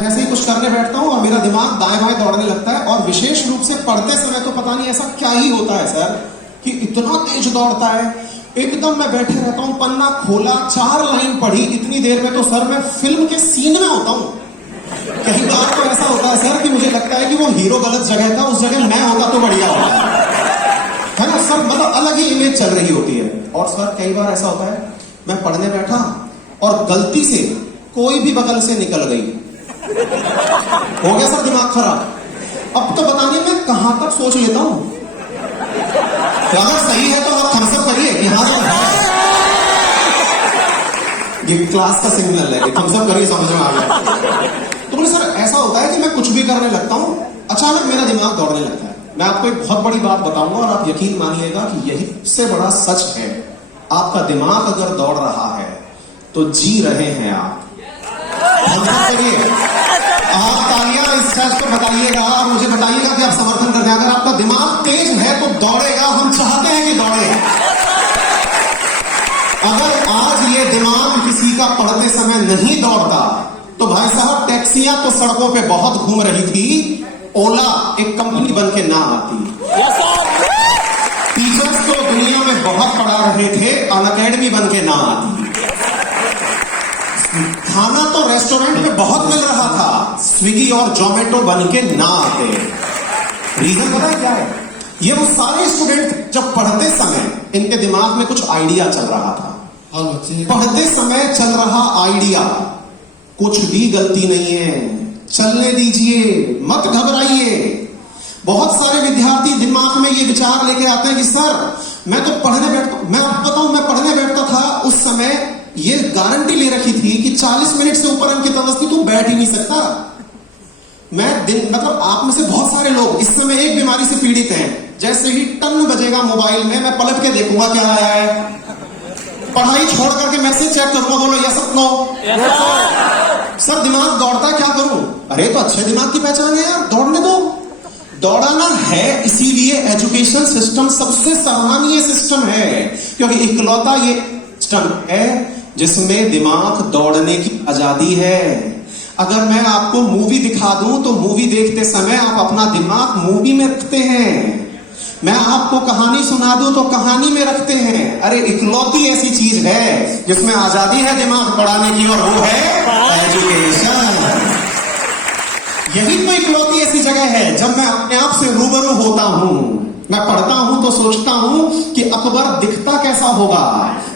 जैसे ही कुछ करने बैठता हूं और मेरा दिमाग दाएं बाएं दौड़ने लगता है, और विशेष रूप से पढ़ते समय तो पता नहीं ऐसा क्या ही होता है सर कि इतना तेज दौड़ता है। एकदम मैं बैठे रहता हूं, पन्ना खोला, 4 लाइन पढ़ी, इतनी देर में तो सर मैं फिल्म के सीन में होता हूं। कई बार तो ऐसा होता है सर कि मुझे लगता है कि वो हीरो गलत जगह था, उस जगह मैं होता तो बढ़िया होता है ना सर। मतलब अलग ही इमेज चल रही होती है। और सर कई बार ऐसा होता है मैं पढ़ने बैठा और गलती से कोई भी बगल से निकल गई, हो गया सर दिमाग खराब। अब तो पता नहीं मैं कहां तक सोच लेता हूं। तो अगर सही है तो आप थम्स अप करिए कि हाँ सर, ये क्लास का सिग्नल है, थम्स अप करिए, समझ में आ गया। तो बोले सर ऐसा होता है कि मैं कुछ भी करने लगता हूं, अचानक मेरा दिमाग दौड़ने लगता है। मैं आपको एक बहुत बड़ी बात बताऊंगा और आप यकीन मानिएगा कि यही सबसे बड़ा सच है। आपका दिमाग अगर दौड़ रहा है तो जी रहे हैं आप। करिए, आप तालियां इस सच को बताइएगा और मुझे बताइएगा कि आप समर्थन करते हैं। अगर आपका दिमाग तेज है तो दौड़ेगा, हम चाहते हैं कि दौड़े। अगर आज ये दिमाग किसी का पढ़ते समय नहीं दौड़ता तो भाई साहब टैक्सियां तो सड़कों पे बहुत घूम रही थी, ओला एक कंपनी बन के ना आती। टीचर्स तो दुनिया में बहुत पढ़ा रहे थे, अनअकैडमी बन के ना आती। खाना तो रेस्टोरेंट में बहुत मिल रहा था, स्विगी और जोमेटो बन के ना आते। रीजन पता है क्या है? ये वो सारे स्टूडेंट जब पढ़ते समय इनके दिमाग में कुछ आइडिया चल रहा था। पढ़ते समय चल रहा आइडिया, कुछ भी गलती नहीं है, चलने दीजिए, मत घबराइए। बहुत सारे विद्यार्थी दिमाग में ये विचार लेके आते हैं कि सर मैं तो पढ़ने बैठता, मैं आपको बताऊं मैं पढ़ने बैठता था उस समय ये गारंटी ले रखी थी कि 40 मिनट से ऊपर अंकित अवस्थी तू बैठ ही नहीं सकता। मैं दिन मतलब आप में से बहुत सारे लोग इस समय एक बीमारी से पीड़ित हैं, जैसे ही टन बजेगा मोबाइल में मैं पलट के देखूंगा क्या आया है, पढ़ाई छोड़ करके मैसेज चेक करूंगा, बोलो यस नो। सर दिमाग दौड़ता है, क्या करूं? अरे तो अच्छे दिमाग की पहचान है यार, दौड़ने दो। दौड़ाना है, इसीलिए एजुकेशन सिस्टम सबसे सराहनीय सिस्टम है, क्योंकि इकलौता ये सिस्टम है जिसमें दिमाग दौड़ने की आजादी है। अगर मैं आपको मूवी दिखा दूं तो मूवी देखते समय आप अपना दिमाग मूवी में रखते हैं। मैं आपको कहानी सुना दूं तो कहानी में रखते हैं। अरे इकलौती ऐसी चीज है जिसमें आजादी है दिमाग पढ़ाने की, और वो है एजुकेशन। यही तो इकलौती ऐसी जगह है जब मैं अपने आप से रूबरू होता हूं। मैं पढ़ता हूं तो सोचता हूं कि अकबर दिखता कैसा होगा,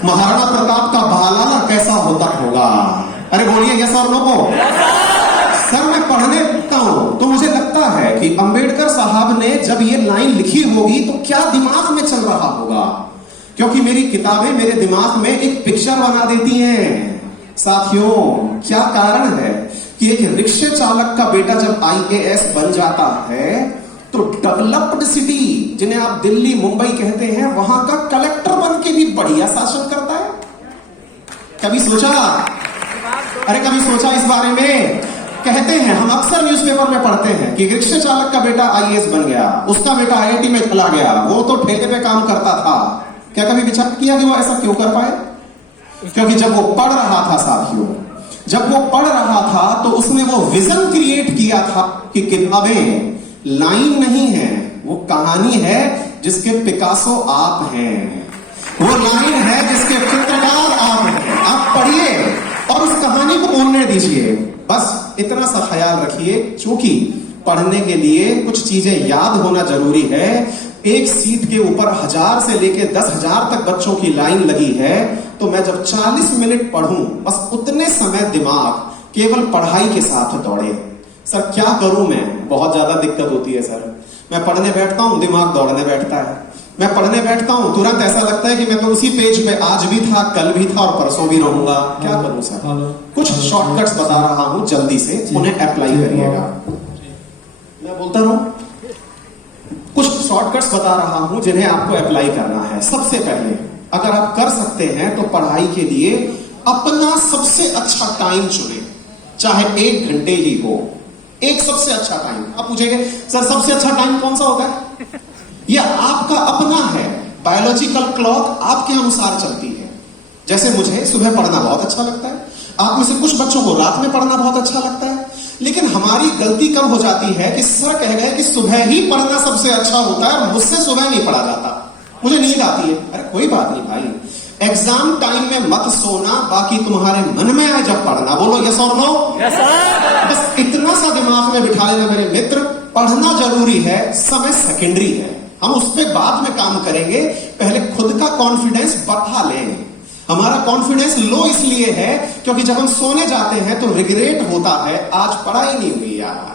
महाराणा प्रताप का भाला कैसा होता होगा। अरे बोलिए यस और नो को। सर मैं पढ़ने लगता हूं तो मुझे लगता है कि अंबेडकर साहब ने जब ये लाइन लिखी होगी तो क्या दिमाग में चल रहा होगा, क्योंकि मेरी किताबें मेरे दिमाग में एक पिक्चर बना देती हैं। साथियों क्या कारण है कि एक रिक्शे चालक का बेटा जब IAS बन जाता है तो डेवलप्ड सिटी, जिन्हें आप दिल्ली मुंबई कहते हैं, वहां का कलेक्टर बन के भी बढ़िया शासन करता है। कभी सोचा? अरे कभी सोचा इस बारे में? कहते हैं, हम अक्सर न्यूज़पेपर में पढ़ते हैं कि रिक्शा चालक का बेटा IAS बन गया, उसका बेटा IIT में चला गया, वो तो ठेके पे काम करता था। क्या कभी विचार किया कि वो ऐसा क्यों कर पाए? क्योंकि जब वो पढ़ रहा था साथियों, जब वो पढ़ रहा था तो उसने वो विजन क्रिएट किया था कि किताबें लाइन नहीं है, वो कहानी है जिसके पिकासो आप हैं, वो लाइन है जिसके चित्रकार आप हैं। आप पढ़िए और उस कहानी को बोलने दीजिए। बस इतना सा ख्याल रखिए, क्योंकि पढ़ने के लिए कुछ चीजें याद होना जरूरी है। एक सीट के ऊपर 1000 से लेकर 10,000 तक बच्चों की लाइन लगी है, तो मैं जब 40 मिनट पढ़ूं बस उतने समय दिमाग केवल पढ़ाई के साथ दौड़े। सर क्या करूं मैं? बहुत ज्यादा दिक्कत होती है सर। मैं पढ़ने बैठता हूं, दिमाग दौड़ने बैठता है। मैं पढ़ने बैठता हूं, तुरंत ऐसा लगता है कि मैं तो उसी पेज पे आज भी था, कल भी था और परसों भी रहूंगा। क्या करूं सर? कुछ शॉर्टकट्स बता रहा हूं, जल्दी से उन्हें अप्लाई करिएगा। मैं बोलता रहूं, कुछ शॉर्टकट्स बता रहा हूं जिन्हें आपको अप्लाई करना है। सबसे पहले अगर आप कर सकते हैं तो पढ़ाई के लिए अपना सबसे अच्छा टाइम चुने, चाहे 1 घंटे ही हो। एक सबसे अच्छा टाइम। आप पूछेंगे सर सबसे अच्छा टाइम कौन सा होता है? यह आपका अपना है। बायोलॉजिकल क्लॉक आपके अनुसार चलती है। जैसे मुझे सुबह पढ़ना बहुत अच्छा लगता है, आप में से कुछ बच्चों को रात में पढ़ना बहुत अच्छा लगता है, लेकिन हमारी गलती कब हो जाती है कि सर कह गए कि सुबह ही पढ़ना सबसे अच्छा होता है और मुझसे सुबह नहीं पढ़ा जाता, मुझे नींद आती है। अरे कोई बात नहीं भाई, एग्जाम टाइम में मत सोना, बाकी तुम्हारे मन में आए जब पढ़ना। बोलो यस और नो? Yes sir. बस इतना सा दिमाग में बिठा लेना मेरे मित्र, पढ़ना जरूरी है, समय सेकेंडरी है, हम उस पर बाद में काम करेंगे। पहले खुद का कॉन्फिडेंस बढ़ा लें। हमारा कॉन्फिडेंस लो इसलिए है क्योंकि जब हम सोने जाते हैं तो रिग्रेट होता है, आज पढ़ाई नहीं हुई यार,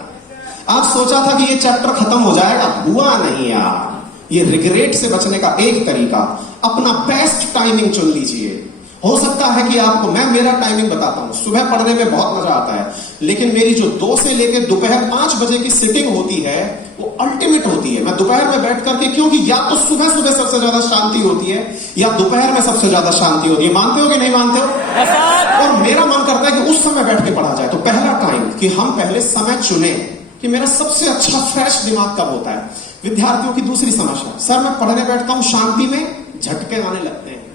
आज सोचा था कि ये चैप्टर खत्म हो जाएगा, हुआ नहीं यार। ये रिग्रेट से बचने का एक तरीका, अपना बेस्ट टाइमिंग चुन लीजिए। हो सकता है कि आपको, मैं मेरा टाइमिंग बताता हूं, सुबह पढ़ने में बहुत मजा आता है, लेकिन मेरी जो 2 से लेकर दोपहर 5 बजे की सिटिंग होती है वो अल्टीमेट होती है। मैं दोपहर में बैठ करके, क्योंकि या तो सुबह सुबह सबसे ज्यादा शांति होती है या दोपहर में सबसे ज्यादा शांति होती है। मानते हो कि नहीं मानते हो? और मेरा मन करता है कि उस समय बैठ के पढ़ा जाए। तो पहला टाइम कि हम पहले समय चुने कि मेरा सबसे अच्छा फ्रेश दिमाग कब होता है। विद्यार्थियों की दूसरी समस्या, सर मैं पढ़ने बैठता हूं शांति में, झटके आने लगते हैं।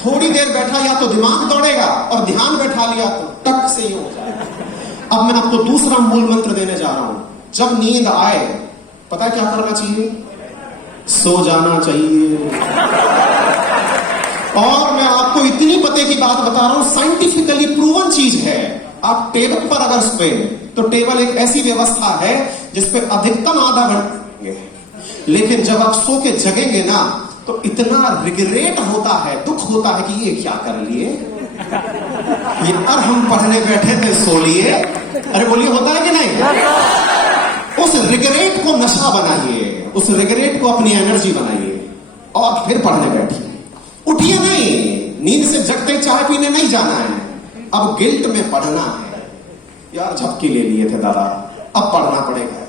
थोड़ी देर बैठा या तो दिमाग दौड़ेगा और ध्यान बैठा लिया तो टक से ही हो जाएगा। अब मैं आपको दूसरा मूल मंत्र देने जा रहा हूं। जब नींद आए, पता है क्या करना चाहिए? सो जाना चाहिए। और मैं आपको इतनी पते की बात बता रहा हूं, साइंटिफिकली प्रूवन चीज है। आप टेबल पर अगर सोए तो टेबल एक ऐसी व्यवस्था है जिसपे अधिकतम आधा घंटा, लेकिन जब आप सो के जगेंगे ना तो इतना रिग्रेट होता है, दुख होता है कि ये क्या कर लिए, ये और हम पढ़ने बैठे थे सो लिए। अरे बोलिए, होता है कि नहीं? उस रिग्रेट को नशा बनाइए, उस रिग्रेट को अपनी एनर्जी बनाइए और फिर पढ़ने बैठिए। उठिए नहीं, नींद से जगते चाय पीने नहीं जाना है, अब गिल्ट में पढ़ना है। यार झपकी ले लिए थे दादा, अब पढ़ना पड़ेगा।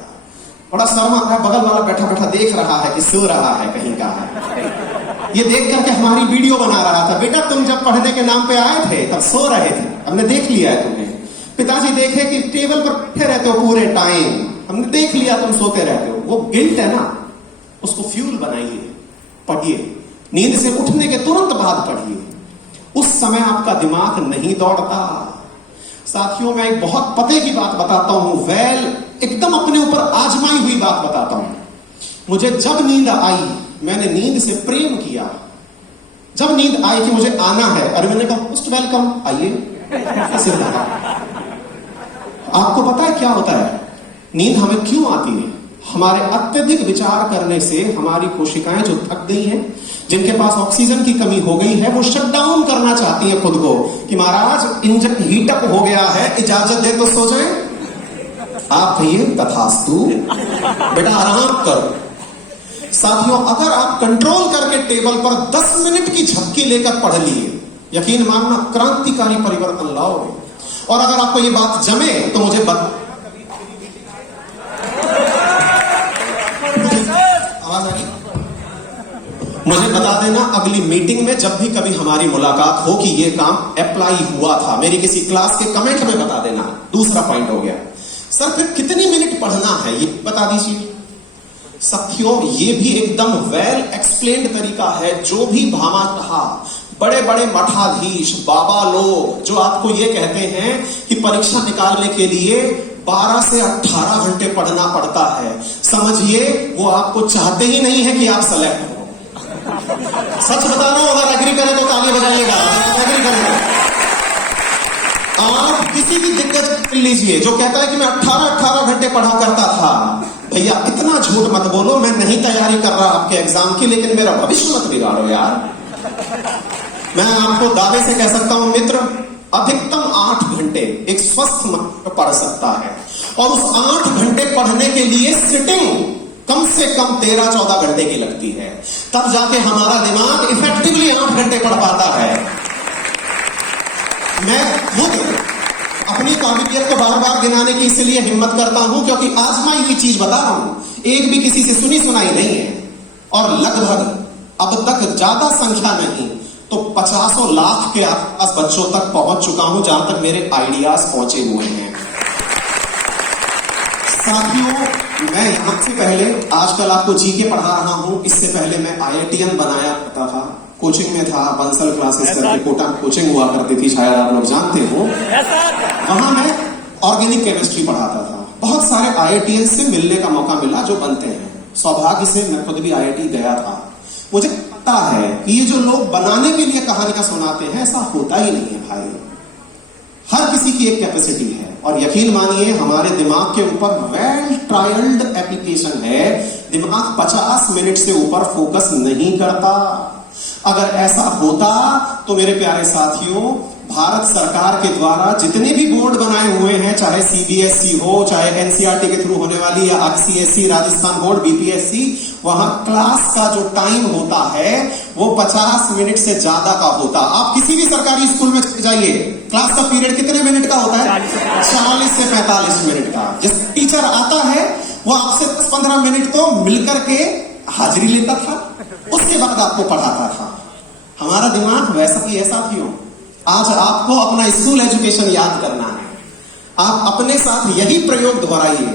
बड़ा शर्म आता है, बगल वाला बैठा बैठा देख रहा है कि सो रहा है कहीं का है। ये देख करके हमारी वीडियो बना रहा था, बेटा तुम जब पढ़ने के नाम पे आए थे तब सो रहे थे, हमने देख लिया है तुम्हें। पिताजी देखे कि टेबल पर बैठे रहते हो पूरे टाइम, हमने देख लिया तुम सोते रहते हो। वो गिल्ट है ना, उसको फ्यूल बनाइए, पढ़िए। नींद से उठने के तुरंत बाद पढ़िए, उस समय आपका दिमाग नहीं दौड़ता। साथियों, मैं एक बहुत पते की बात बताता हूं, एकदम अपने ऊपर आजमाई हुई बात बताता हूं। मुझे जब नींद आई, मैंने नींद से प्रेम किया। जब नींद आई कि मुझे आना है, अरे मैंने कहा मोस्ट वेलकम, आइए। आपको पता है क्या होता है? नींद हमें क्यों आती है? हमारे अत्यधिक विचार करने से हमारी कोशिकाएं जो थक गई हैं, जिनके पास ऑक्सीजन की कमी हो गई है, वो शट डाउन करना चाहती है खुद को कि महाराज इंजन हीटअप हो गया है, इजाजत दे तो सो जाए। आप कहिए तथास्तु, बेटा आराम करो। साथियों, अगर आप कंट्रोल करके टेबल पर 10 मिनट की झपकी लेकर पढ़ लिए, यकीन मानना क्रांतिकारी परिवर्तन लाओगे। और अगर आपको ये बात जमे तो मुझे आवाज आ रही? मुझे बता देना अगली मीटिंग में, जब भी कभी हमारी मुलाकात हो, कि ये काम अप्लाई हुआ था। मेरी किसी क्लास के कमेंट में बता देना। दूसरा पॉइंट हो गया, सर फिर कितनी मिनट पढ़ना है ये बता दीजिए। साथियों, ये भी एकदम वेल एक्सप्लेन्ड तरीका है। जो भी भामा कहा, बड़े बड़े मठाधीश बाबा लोग जो आपको ये कहते हैं कि परीक्षा निकालने के लिए 12 से 18 घंटे पढ़ना पड़ता है, समझिए वो आपको चाहते ही नहीं है कि आप सेलेक्ट हो। सच बता रहा हूं, अगर एग्री करें तो ताली बजाइएगा। एग्री करें, आप किसी भी दिग्गज लीजिए जो कहता है कि मैं 18 घंटे पढ़ा करता था, भैया इतना झूठ मत बोलो। मैं नहीं तैयारी कर रहा आपके एग्जाम की, लेकिन मेरा भविष्य मत बिगाड़ो यार। मैं आपको दावे से कह सकता हूं मित्र, अधिकतम 8 घंटे एक स्वस्थ मन पढ़ सकता है। और उस 8 घंटे पढ़ने के लिए सिटिंग कम से कम 13-14 घंटे की लगती है, तब जाके हमारा दिमाग इफेक्टिवली 8 घंटे पढ़ पाता है। मैं खुद अपनी काबिलियत को बार बार गिनाने की इसलिए हिम्मत करता हूं क्योंकि आजमाई हुई चीज बता रहा हूं, एक भी किसी से सुनी सुनाई नहीं है। और लगभग अब तक ज्यादा संख्या नहीं तो 50 लाख के आसपास बच्चों तक पहुंच चुका हूं, जहां तक मेरे आइडियाज पहुंचे हुए हैं। साथियों, मैं यहां से पहले आजकल आपको जीके पढ़ा रहा हूं, इससे पहले मैं IITian बनाया करता था, कोचिंग में था, बंसल क्लासेस करके कोटा कोचिंग हुआ करती थी, शायद आप लोग जानते हो। वहां मैं ऑर्गेनिक केमिस्ट्री पढ़ाता था। बहुत सारे IITians से मिलने का मौका मिला जो बनते हैं। सौभाग्य से मैं खुद भी IIT गया था। मुझे पता है कि ये जो लोग बनाने के लिए कहानियां सुनाते हैं, ऐसा होता ही नहीं है भाई। हर किसी की एक कैपेसिटी है, और यकीन मानिए हमारे दिमाग के ऊपर वेल ट्रायल्ड एप्लीकेशन है। दिमाग 50 मिनट से ऊपर फोकस नहीं करता। अगर ऐसा होता तो मेरे प्यारे साथियों, भारत सरकार के द्वारा जितने भी बोर्ड बनाए हुए हैं, चाहे CBSE हो, चाहे NCERT के थ्रू होने वाली या ICSE राजस्थान बोर्ड BPSC, वहां क्लास का जो टाइम होता है वो 50 मिनट से ज्यादा का होता। आप किसी भी सरकारी स्कूल में जाइए, क्लास का पीरियड कितने मिनट का होता है? 40 से 45 मिनट का। जिस टीचर आता है वो आपसे 10-15 मिनट तो मिलकर के हाजिरी लेता था, उसके बाद आपको पढ़ाता था। हमारा दिमाग वैसा ही है साथियों। आज आपको अपना स्कूल एजुकेशन याद करना है। आप अपने साथ यही प्रयोग दोहराइए,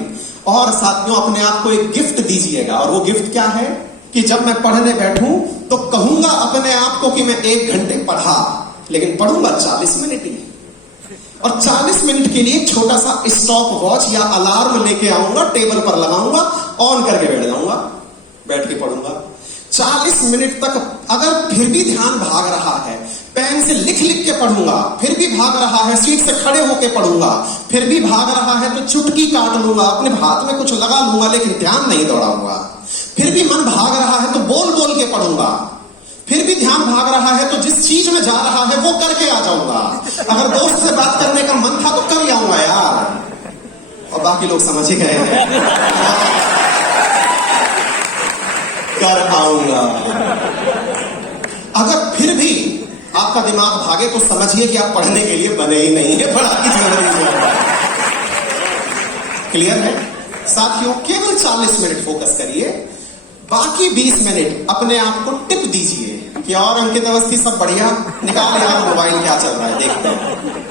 और साथियों अपने आप को एक गिफ्ट दीजिएगा। और वो गिफ्ट क्या है कि जब मैं पढ़ने बैठूं तो कहूंगा अपने आप को कि मैं 1 घंटे पढ़ा, लेकिन पढ़ूंगा 40 मिनट ही। और 40 मिनट के लिए एक छोटा सा स्टॉप वॉच या अलार्म लेके आऊंगा, टेबल पर लगाऊंगा, ऑन करके बैठ जाऊंगा, बैठ के पढ़ूंगा 40 मिनट तक। अगर फिर भी ध्यान भाग रहा है, पेन से लिख लिख के पढ़ूंगा, फिर भी भाग रहा है, सीट से खड़े होकर पढ़ूंगा, फिर भी भाग रहा है तो चुटकी काट लूंगा, अपने हाथ में कुछ लगा लूंगा, लेकिन ध्यान नहीं दौड़ाऊंगा। फिर भी मन भाग रहा है तो बोल बोल के पढ़ूंगा, फिर भी ध्यान भाग रहा है तो जिस चीज में जा रहा है वो करके आ जाऊंगा। अगर दोस्त से बात करने का मन था तो कर आऊंगा यार। और बाकी लोग समझ ही गए हैं, कर आऊंगा। अगर फिर भी आपका दिमाग भागे तो समझिए कि आप पढ़ने के लिए बने ही नहीं है, पढ़ा की जरूरत। क्लियर है साथियों? केवल 40 मिनट फोकस करिए, बाकी 20 मिनट अपने आप को टिप दीजिए कि और अंकित अवस्थी सब बढ़िया, निकाल यार मोबाइल क्या चल रहा है देखते हैं।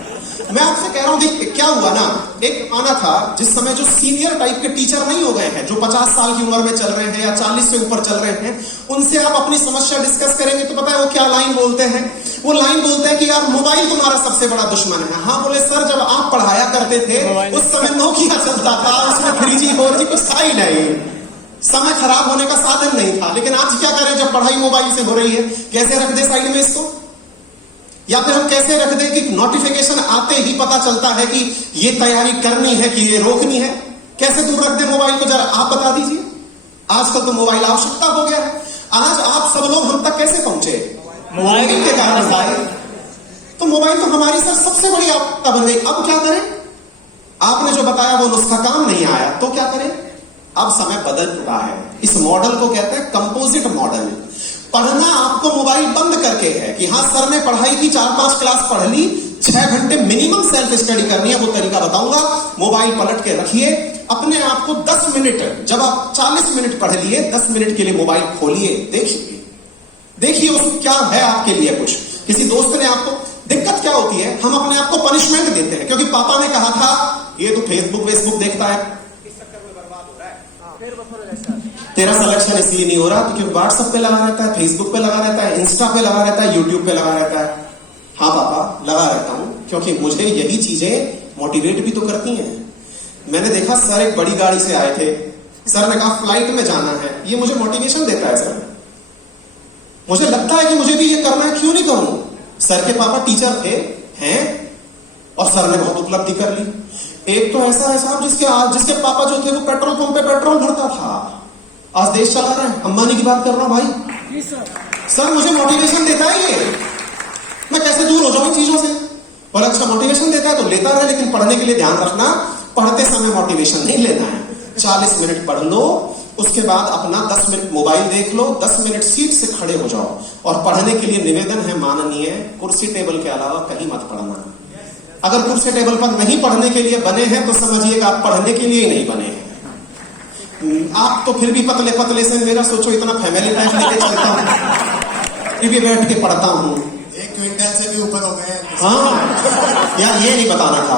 मैं आपसे कह रहा हूं देखिए क्या हुआ ना, एक जमाना था जिस समय जो सीनियर टाइप के टीचर नहीं हो गए हैं, जो 50 साल की उम्र में चल रहे हैं या 40 से ऊपर चल रहे हैं, उनसे आप अपनी समस्या डिस्कस करेंगे तो पता है वो क्या लाइन बोलते हैं? वो लाइन बोलते हैं कि यार मोबाइल तुम्हारा सबसे बड़ा दुश्मन है। हाँ बोले सर, जब आप पढ़ाया करते थे उस समय नोकिया चलता था, उसमें 3G 4G कुछ था ही नहीं, समय खराब होने का साधन नहीं था। लेकिन आज क्या करें जब पढ़ाई मोबाइल से हो रही है? कैसे रख दे साइड में इसको, या फिर हम कैसे रख दें कि नोटिफिकेशन आते ही पता चलता है कि ये तैयारी करनी है कि ये रोकनी है? कैसे दूर रख दे मोबाइल को, जरा आप बता दीजिए। आजकल तो मोबाइल आवश्यकता हो गया है। आज आप सब लोग हम तक कैसे पहुंचे? मोबाइल के कारण भाई। तो मोबाइल तो हमारी सर सबसे बड़ी आवश्यकता बन गई। अब क्या करें? आपने जो बताया वो नुस्खा काम नहीं आया, तो क्या करें? अब समय बदल चुका है। इस मॉडल को कहते हैं कंपोजिट मॉडल। पढ़ना आपको मोबाइल बंद करके है कि हाँ सर ने पढ़ाई की, 4-5 क्लास पढ़ ली, 6 घंटे मिनिमम सेल्फ स्टडी करनी है, वो तरीका बताऊंगा। मोबाइल पलट के रखिए, अपने आप को 10 मिनट, जब आप 40 मिनट पढ़ लिए, 10 मिनट के लिए मोबाइल खोलिए, देखिए उसमें क्या है आपके लिए। कुछ किसी दोस्त ने आपको, दिक्कत क्या होती है, हम अपने आप को पनिशमेंट देते हैं क्योंकि पापा ने कहा था ये तो फेसबुक देखता है, इस चक्कर में बर्बाद हो रहा है, तेरा सिलेक्शन इसलिए नहीं हो रहा क्योंकि व्हाट्सएप पे लगा रहता है, फेसबुक पे लगा रहता है, इंस्टा पे लगा रहता है, यूट्यूब पे लगा रहता है। हाँ पापा लगा रहता हूं क्योंकि मुझे यही चीजें मोटिवेट भी तो करती हैं। मैंने देखा सर एक बड़ी गाड़ी से आए थे, सर ने कहा फ्लाइट में जाना है, ये मुझे मोटिवेशन देता है सर। मुझे लगता है कि मुझे भी ये करना है, क्यों नहीं करूं? सर के पापा टीचर थे हैं और सर ने बहुत उपलब्धि कर ली। एक तो ऐसा है साहब जिसके पापा जो थे वो पेट्रोल पंप पे पेट्रोल भरता था, आज देश चला रहा है। अंबानी की बात कर रहा हूं भाई। सर मुझे मोटिवेशन देता है ये, मैं कैसे दूर हो जाऊं इन चीजों से? और अच्छा मोटिवेशन देता है तो लेता रहे, लेकिन पढ़ने के लिए ध्यान रखना, पढ़ते समय मोटिवेशन नहीं लेना है। 40 मिनट पढ़ लो, उसके बाद अपना 10 मिनट मोबाइल देख लो, 10 मिनट सीट से खड़े हो जाओ। और पढ़ने के लिए निवेदन है माननीय, कुर्सी टेबल के अलावा कहीं मत पढ़ना। अगर कुर्सी टेबल पर नहीं पढ़ने के लिए बने हैं तो समझिएगा आप पढ़ने के लिए ही नहीं बने हैं। आप तो फिर भी पतले पतले से, मेरा सोचो इतना फैमिली टाइम लेके चलता हूं, फिर भी बैठ के पढ़ता हूं, 1 क्विंटल से भी ऊपर हो गए। हाँ यार ये नहीं बताना था।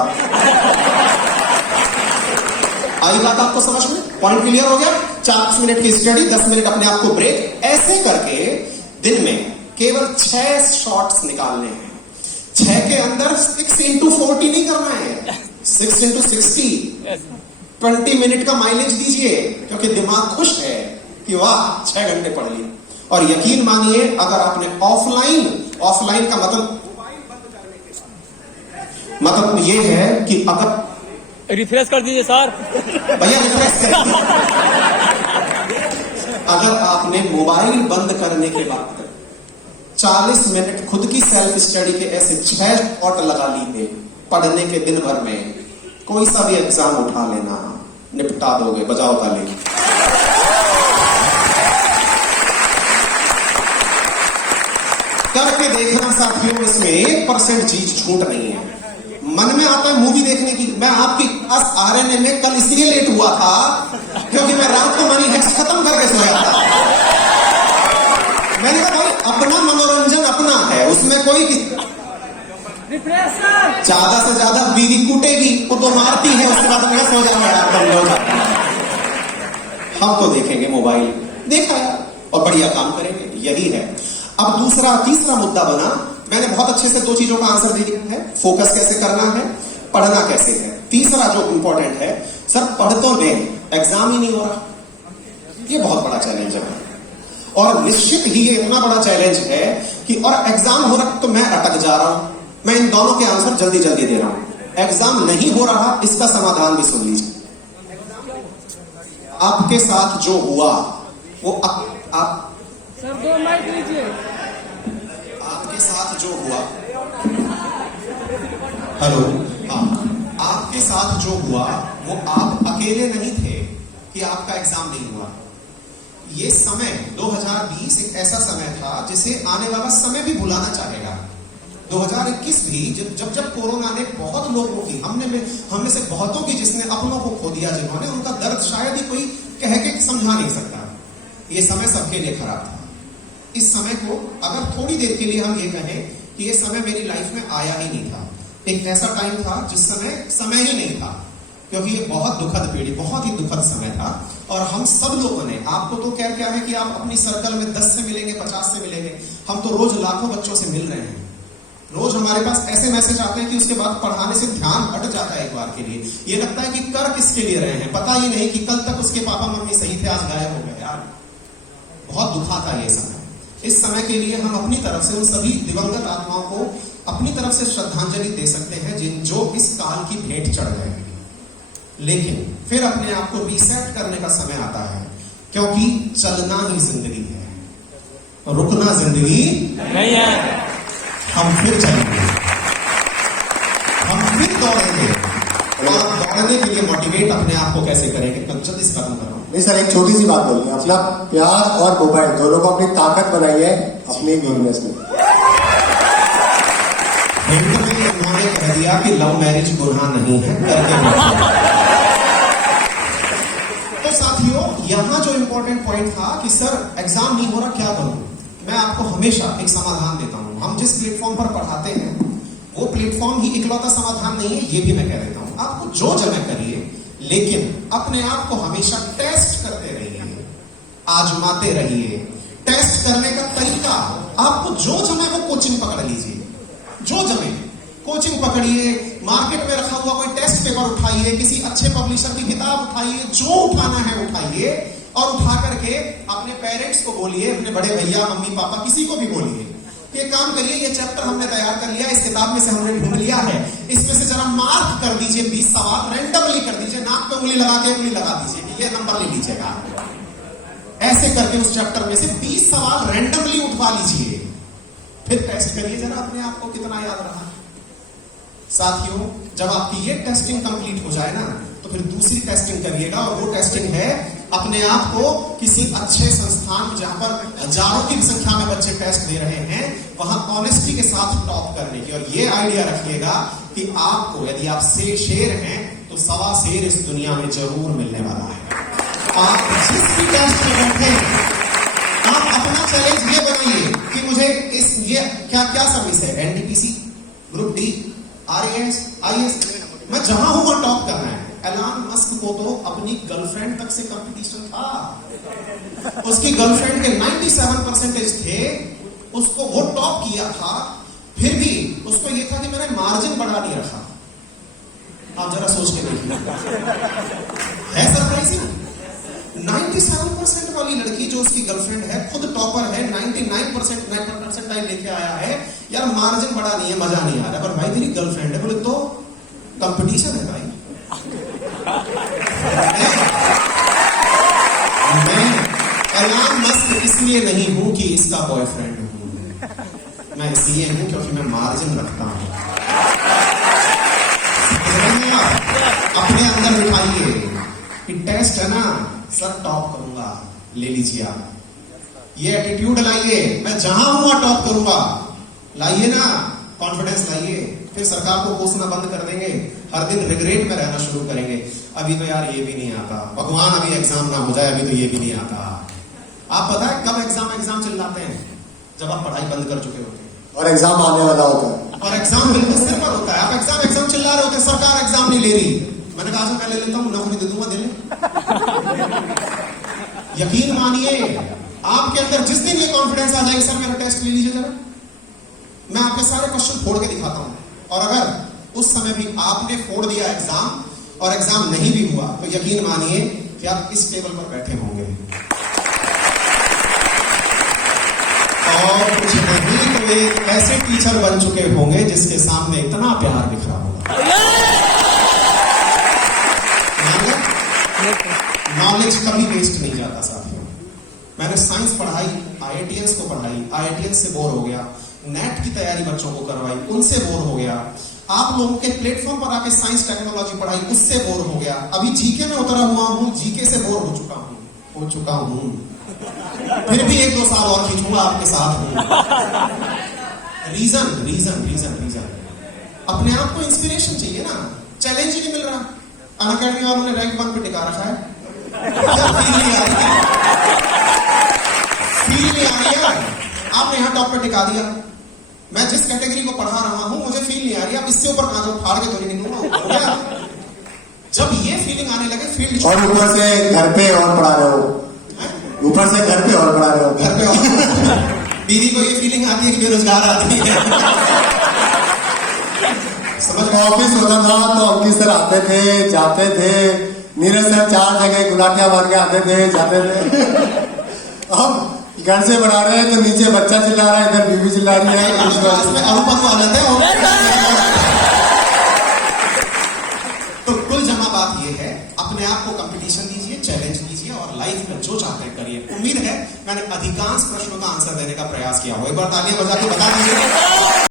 आई बात आपको समझ में? पॉइंट क्लियर हो गया? 40 मिनट की स्टडी, 10 मिनट अपने आप को ब्रेक, ऐसे करके दिन में केवल 6 शॉट्स निकालने हैं। 6 के अंदर 6 into 40 नहीं करना है, 6 into 60 20 मिनट का माइलेज दीजिए, क्योंकि दिमाग खुश है कि वाह 6 घंटे पढ़ लिए। और यकीन मानिए, अगर आपने ऑफलाइन का मतलब ये है कि अगर रिफ्रेश कर दीजिए सर। भैया रिफ्रेश करिए। अगर आपने मोबाइल बंद करने के बाद 40 मिनट खुद की सेल्फ स्टडी के ऐसे 6 शॉट लगा लिए पढ़ने के दिन भर में, कोई सा भी एग्जाम उठा लेना, निपटा दोगे। बजाओ ताली। करके देखना साथियों, इसमें 1% चीज छूट नहीं है। मन में आता है मूवी देखने की। मैं आपकी क्लास आरएनए में कल इसलिए लेट हुआ था क्योंकि मैं रात को मनी हेक्स खत्म करके सोया था। मैंने कहा भाई अपना मनोरंजन अपना है, उसमें कोई ज्यादा से ज्यादा बीवी कूटेगी, वो तो मारती है, उसके बाद मेरा सो जाऊंगा। हम तो देखेंगे मोबाइल, देखा यार, और बढ़िया काम करेंगे, यही है। अब तीसरा मुद्दा बना। मैंने बहुत अच्छे से 2 चीजों का आंसर दे दिया है, फोकस कैसे करना है, पढ़ना कैसे है। तीसरा जो इंपॉर्टेंट है, सर पढ़ तो ले, एग्जाम ही नहीं हो रहा, ये बहुत बड़ा चैलेंज है। और निश्चित ही ये इतना बड़ा चैलेंज है कि और एग्जाम हो रहा तो मैं अटक जा रहा हूं। मैं इन दोनों के आंसर जल्दी जल्दी दे रहा हूं। एग्जाम नहीं हो रहा, इसका समाधान भी सुन लीजिए। आपके साथ जो हुआ वो आप सर 2 माइक लीजिए। आपके साथ जो हुआ, हेलो, हाँ, आपके साथ जो हुआ वो आप अकेले नहीं थे कि आपका एग्जाम नहीं हुआ। ये समय 2020 एक ऐसा समय था जिसे आने वाला समय भी भुलाना चाहेगा। 2021 भी जब कोरोना ने बहुत लोगों की, हमने से बहुतों की, जिसने अपनों को खो दिया, जिन्होंने, उनका दर्द शायद ही कोई कह के समझा नहीं सकता। ये समय सबके लिए खराब था। इस समय को अगर थोड़ी देर के लिए हम ये कहें कि ये समय मेरी लाइफ में आया ही नहीं था, एक ऐसा टाइम था जिस समय ही नहीं था, क्योंकि ये बहुत दुखद पीढ़ी, बहुत ही दुखद समय था। और हम सब लोगों ने, आपको तो क्या है कि आप अपनी सर्कल में 10 से मिलेंगे, 50 से मिलेंगे, हम तो रोज लाखों बच्चों से मिल रहे हैं। रोज हमारे पास ऐसे मैसेज आते हैं कि उसके बाद पढ़ाने से ध्यान हट जाता है। एक बार के लिए ये लगता है कि कर किसके लिए रहे हैं, पता ही नहीं कि कल तक उसके पापा मम्मी सही थे, आज गायब हो गए। यार बहुत दुखा था ये समय। इस समय के लिए हम अपनी तरफ से उन सभी दिवंगत आत्माओं को अपनी तरफ से श्रद्धांजलि दे सकते हैं जो इस काल की भेंट चढ़ गए। लेकिन फिर अपने आप को रीसेट करने का समय आता है, क्योंकि चलना ही जिंदगी है, रुकना जिंदगी नहीं है। हम फिर चलेंगे, हम फिर दौड़ेंगे। और दौड़ने के लिए मोटिवेट अपने आप को कैसे करेंगे, जल्दी से खत्म करो। नहीं सर, एक छोटी सी बात बोलिए, अपना प्यार और मोबाइल दोनों को अपनी ताकत बनाई है अपनी वीकनेस में। उन्होंने कह दिया कि लव मैरिज गुनाह नहीं है, करके। तो साथियों, यहां जो इंपॉर्टेंट पॉइंट था कि सर एग्जाम नहीं हो रहा, क्या करूं, मैं आपको हमेशा एक समाधान देता हूं। हम जिस प्लेटफॉर्म पर पढ़ाते हैं वो प्लेटफॉर्म ही इकलौता समाधान नहीं है, ये भी मैं कह देता हूं। आपको जो जगह करिए, लेकिन अपने आप को हमेशा टेस्ट करते रहिए, आजमाते रहिए। टेस्ट करने का तरीका, आपको जो जमे वो कोचिंग पकड़ लीजिए, जो जमे कोचिंग पकड़िए, मार्केट में रखा हुआ कोई टेस्ट पेपर उठाइए, किसी अच्छे पब्लिशर की किताब उठाइए, जो उठाना है उठाइए, और उठा करके अपने पेरेंट्स को बोलिए, अपने बड़े भैया मम्मी पापा किसी को भी बोलिए, ये काम करिए, ये चैप्टर हमने तैयार कर लिया, इस किताब में से हमने ढूंढ लिया है, इसमें से जरा मार्क कर दीजिए 20 सवाल, रैंडमली कर दीजिए, नाक पे उंगली लगा के उंगली लगा दीजिए कि ये नंबर ले लीजिएगा। ऐसे करके उस चैप्टर में से 20 सवाल रैंडमली उठवा लीजिए, फिर टेस्ट करिए जरा अपने आप को कितना याद रहा। साथियों, जब आपकी ये टेस्टिंग कंप्लीट हो जाए ना, तो फिर दूसरी टेस्टिंग करिएगा, और वो टेस्टिंग है अपने आप को किसी अच्छे संस्थान जहां पर हजारों की संख्या में बच्चे टेस्ट दे रहे हैं, वहां ऑनेस्टी के साथ टॉप करने की। और ये आइडिया रखिएगा कि आपको, यदि आप शेर हैं तो 1.25 शेर इस दुनिया में जरूर मिलने वाला है। आप जिस भी टेस्ट में बैठे, आप अपना चैलेंज ये बनाइए कि मुझे ये क्या सर्विस है, NTPC, group D, RAS, IAS, मैं जहां हूं वहां टॉप करना है। एलन मस्क को तो अपनी गर्लफ्रेंड तक से कंपटीशन था, उसकी गर्लफ्रेंड के 97% थे, उसको वो टॉप किया था, फिर भी उसको ये था कि मैंने मार्जिन बढ़ा नहीं रखा, आप जरा सोच के देखिए, है सरप्राइजिंग। 97% वाली लड़की जो उसकी गर्लफ्रेंड है, खुद टॉपर है, 99% परसेंटाइल लेके आया है, यार मार्जिन बड़ा नहीं है, मजा नहीं आ रहा, पर भाई मेरी गर्लफ्रेंड है, बोले तो कंपटीशन है भाई। मैं एलान मस्क इसलिए नहीं हूं कि इसका बॉयफ्रेंड हूं, मैं इसलिए हूं क्योंकि मैं मार्जिन रखता हूं। अपने अंदर उठाइए कि टेस्ट है ना सर, टॉप करूंगा, ले लीजिए आप, ये एटीट्यूड लाइए, मैं जहां हूं वहां टॉप करूंगा, लाइए ना, कॉन्फिडेंस लाइए, फिर सरकार को कोसना बंद कर देंगे, हर दिन रिग्रेट में रहना शुरू करेंगे, अभी तो यार ये भी नहीं आता, भगवान अभी एग्जाम ना हो जाए, अभी तो ये भी नहीं आता। आप पता है कब एग्जाम चिल्लाते हैं? जब आप पढ़ाई बंद कर चुके होते हैं और एग्जाम आने वाला होता है, और एग्जाम बिल्कुल सिर पर होता है, आप एग्जाम चिल्ला रहे होते हैं, सरकार एग्जाम नहीं ले रही, मैंने कहा मैं ले लेता हूं, नौकरी दे दूंगा, दे ले। यकीन मानिए, आपके अंदर जिस दिन ये कॉन्फिडेंस आ जाएगी, सर मेरा टेस्ट ले लीजिए जरा, मैं आपके सारे क्वेश्चन फोड़ के दिखाता हूं, और अगर उस समय भी आपने फोड़ दिया एग्जाम और एग्जाम नहीं भी हुआ, तो यकीन मानिए कि आप इस टेबल पर बैठे होंगे, और कुछ नहीं तो एक ऐसे टीचर बन चुके होंगे जिसके सामने इतना प्यार दिख रहा होगा। नॉलेज कभी वेस्ट नहीं जाता साथियों। मैंने साइंस पढ़ाई, IITians को पढ़ाई, IITians से बोर हो गया, नेट की तैयारी बच्चों को करवाई, उनसे बोर हो गया, आप लोगों के प्लेटफॉर्म पर आके साइंस टेक्नोलॉजी पढ़ाई, उससे बोर हो गया, अभी जीके में उतरा हुआ हूं, जीके से बोर हो चुका हूं, फिर भी 1-2 साल और खींचूंगा आपके साथ हूं। रीजन अपने आप को इंस्पिरेशन चाहिए ना, चैलेंज ही नहीं मिल रहा। अनअकैडमी वालों ने रैंक 1 पे टिका रखा है, फील नहीं आ रही है, आपने यहां टॉप पे टिका दिया, मैं जिस कैटेगरी को पढ़ा रहा हूं मुझे फील नहीं आ रही, अब इससे ऊपर कहां जाऊं, फाड़ के तो नहीं निकलूंगा। जब ये फीलिंग आने लगे, फील्ड और ऊपर से घर पे और पढ़ा रहे हो, ऊपर से घर पे और पढ़ा रहे हो, घर पे और दीदी को ये फीलिंग आती है कि बेरोजगार आती है। समझ में? ऑफिस होता था तो अंकित सर आते थे, जाते थे, नीरज सर 4 जगह गुलाटियां मार के आते थे, जाते थे। अब घर से बना रहे हैं तो नीचे बच्चा चिल्ला रहा है, इधर बीवी चिल्ला रही है, तो कुल जमा बात ये है, अपने आप को कंपटीशन दीजिए, चैलेंज कीजिए और लाइफ में जो चाहते हैं करिए। उम्मीद है मैंने अधिकांश प्रश्नों का आंसर देने का प्रयास किया हो। एक बार तालियां बजा के बता दीजिए।